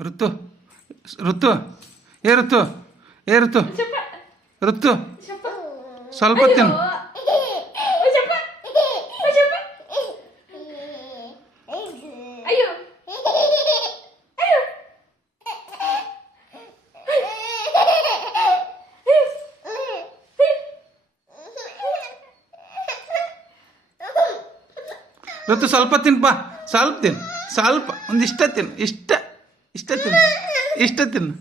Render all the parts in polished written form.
ಋತು ಋತು ಏ ಋತು ಏ ಋತು ಋತು ಸ್ವಲ್ಪ ತಿನ್ನು. ಋತು ಸ್ವಲ್ಪ ತಿನ್ಪಾ, ಸ್ವಲ್ಪ ತಿನ್ನು, ಸ್ವಲ್ಪ ಒಂದಿಷ್ಟ ತಿನ್ನು, ಇಷ್ಟ ಇಷ್ಟ ತಿನ್ನು, ಇಷ್ಟ ತಿನ್ನು.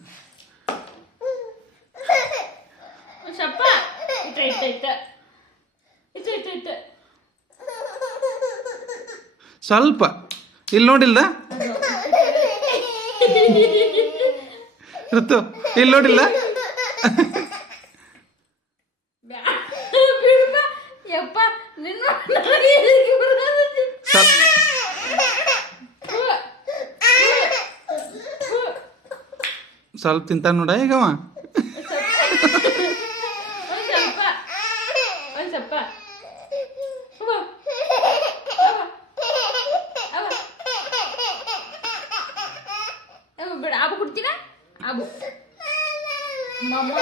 ಸ್ವಲ್ಪ ಇಲ್ಲಿ ನೋಡಿಲ್ಲ ಋತು, ಇಲ್ಲಿ ನೋಡಿಲ್ಲ. ಸ್ವಲ್ಪ ತಿಂತ ನೋಡ ಈಗವ. ಬಿಡ ಆಬು ಕುಡ್ತೀನ ಆಬು ಮಮ್ಮ